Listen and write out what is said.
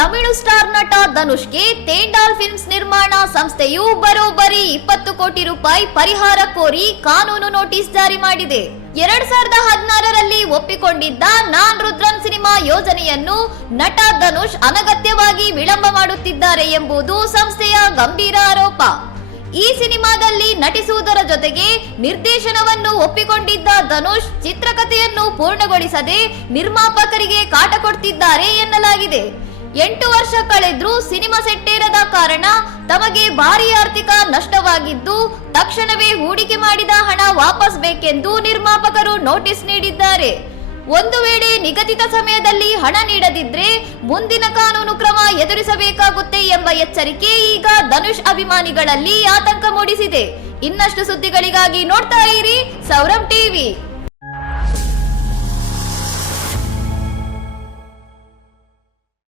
Tamil star ನಟ ಧನುಷ್ಗೆ ತೇಂಡಾಲ್ films ನಿರ್ಮಾಣ ಸಂಸ್ಥೆಯು ಬರೋಬ್ಬರಿ 20 ಕೋಟಿ ರೂಪಾಯಿ ಪರಿಹಾರ ಕೋರಿ ಕಾನೂನು ನೋಟಿಸ್ ಜಾರಿ ಮಾಡಿದೆ. 2016ರಲ್ಲಿ ಒಪ್ಪಿಕೊಂಡಿದ್ದ ನಾನ್ ರುದ್ರನ್ ಸಿನಿಮಾ ಯೋಜನೆಯನ್ನು ನಟ ಧನುಷ್ ಅನಗತ್ಯವಾಗಿ ವಿಳಂಬ ಮಾಡುತ್ತಿದ್ದಾರೆ ಎಂಬುದು ಸಂಸ್ಥೆಯ ಗಂಭೀರ ಆರೋಪ. ಈ ಸಿನಿಮಾದಲ್ಲಿ ನಟಿಸುವುದರ ಜೊತೆಗೆ ನಿರ್ದೇಶನವನ್ನು ಒಪ್ಪಿಕೊಂಡಿದ್ದ ಧನುಷ್ ಚಿತ್ರಕಥೆಯನ್ನು ಪೂರ್ಣಗೊಳಿಸದೆ ನಿರ್ಮಾಪಕರಿಗೆ ಕಾಟ ಕೊಡ್ತಿದ್ದಾರೆ ಎನ್ನಲಾಗಿದೆ. 8 ವರ್ಷ ಕಳೆದ್ರೂ ಸಿನಿಮಾ ಸೆಟ್ಟೇರದ ಕಾರಣ ತಮಗೆ ಭಾರೀ ಆರ್ಥಿಕ ನಷ್ಟವಾಗಿದ್ದು ತಕ್ಷಣವೇ ಹೂಡಿಕೆ ಮಾಡಿದ ಹಣ ವಾಪಸ್ ಬೇಕೆಂದು ನಿರ್ಮಾಪಕರು ನೋಟಿಸ್ ನೀಡಿದ್ದಾರೆ. ಒಂದು ವೇಳೆ ನಿಗದಿತ ಸಮಯದಲ್ಲಿ ಹಣ ನೀಡದಿದ್ರೆ ಮುಂದಿನ ಕಾನೂನು ಕ್ರಮ ಎದುರಿಸಬೇಕಾಗುತ್ತೆ ಎಂಬ ಎಚ್ಚರಿಕೆ ಈಗ ಧನುಷ್ ಅಭಿಮಾನಿಗಳಲ್ಲಿ ಆತಂಕ ಮೂಡಿಸಿದೆ. ಇನ್ನಷ್ಟು ಸುದ್ದಿಗಳಿಗಾಗಿ ನೋಡ್ತಾ ಇರಿ ಸೌರಂ ಟಿವಿ.